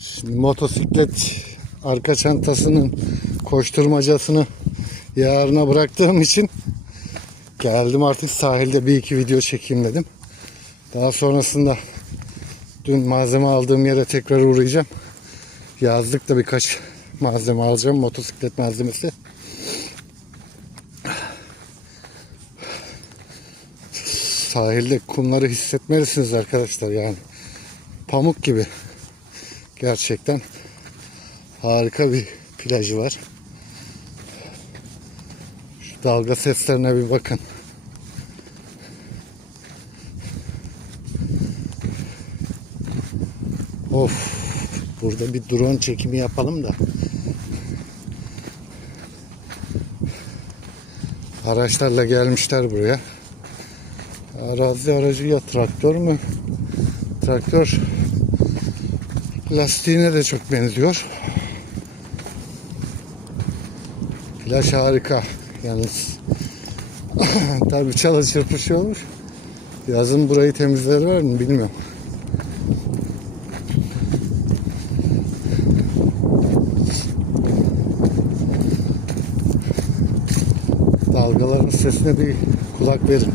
Şimdi motosiklet arka çantasının koşturmacasını yarına bıraktığım için geldim artık sahilde bir iki video çekeyim dedim. Daha sonrasında dün malzeme aldığım yere tekrar uğrayacağım. Yazlık da birkaç malzeme alacağım. Motosiklet malzemesi. Sahilde kumları hissetmelisiniz arkadaşlar yani. Pamuk gibi. Gerçekten harika bir plajı var. Şu dalga seslerine bir bakın. Of. Burada bir drone çekimi yapalım da. Araçlarla gelmişler buraya. Arazi aracı ya traktör mü? Traktör lastiğine de çok benziyor. Plaj harika yalnız. Tabii çalı çırpışı olmuş. Yazın burayı temizlerler mi bilmiyorum. Dalgaların sesine bir kulak verin.